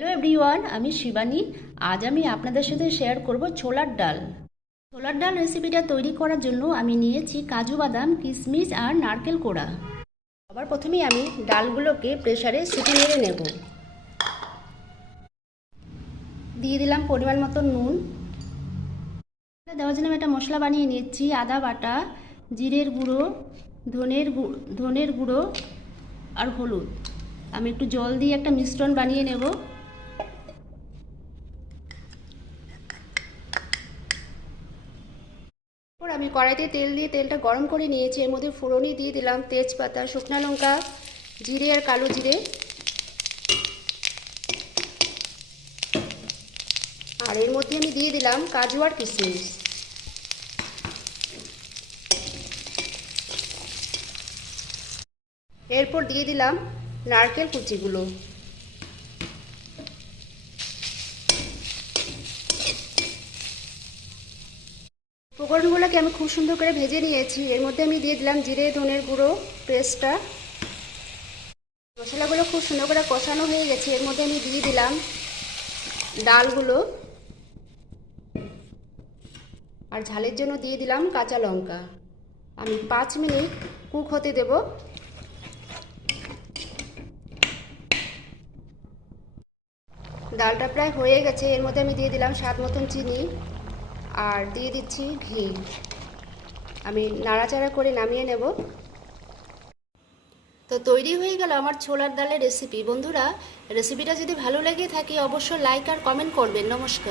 Hello everyone, আমি শিবানী। আজ আমি আপনাদের সাথে শেয়ার করব ছোলার ডাল। ছোলার ডাল রেসিপিটা তৈরি করার জন্য আমি নিয়েছি কাজু বাদাম, কিশমিশ আর নারকেল কোড়া। সবার প্রথমেই আমি ডালগুলোকে প্রেসারে সিটি মেরে নেব। দিয়ে দিলাম পরিমাণ মতো নুন। দেওয়ার জন্য আমি একটা মশলা বানিয়ে নিয়েছি, আদা বাটা, জিরের গুঁড়ো, ধনের গুঁড়ো আর হলুদ। আমি একটু জল দিয়ে একটা মিশ্রণ বানিয়ে নেব। আমি কড়াইতে তেল দিয়ে তেলটা গরম করে নিয়েছি। এর মধ্যে ফোড়নই দিয়ে দিলাম তেজপাতা, শুকনো লঙ্কা, জিরে আর কালো জিরে। আর এর মধ্যে আমি দিয়ে দিলাম কাজু আর কিশমিশ। এরপর দিয়ে দিলাম নারকেল কুচিগুলো। উপকরণগুলোকে আমি খুব সুন্দর করে ভেজে নিয়েছি। এর মধ্যে আমি দিয়ে দিলাম জিরে ধনের গুঁড়ো পেস্টটা। মশলাগুলো খুব সুন্দর করে কষানো হয়ে গেছে। এর মধ্যে আমি দিয়ে দিলাম ডালগুলো আর ঝালের জন্য দিয়ে দিলাম কাঁচা লঙ্কা। আমি 5 মিনিট কুক হতে দেব। ডালটা প্রায় হয়ে গেছে। এর মধ্যে আমি দিয়ে দিলাম স্বাদ মতন চিনি আর দিয়ে দিচ্ছি ঘি। আমি নাড়াচাড়া করে নামিয়ে নেব। তো তৈরি হয়ে গেল আমার ছোলার ডালের রেসিপি। বন্ধুরা, রেসিপিটা যদি ভালো লেগে থাকে অবশ্যই লাইক আর কমেন্ট করবেন। নমস্কার।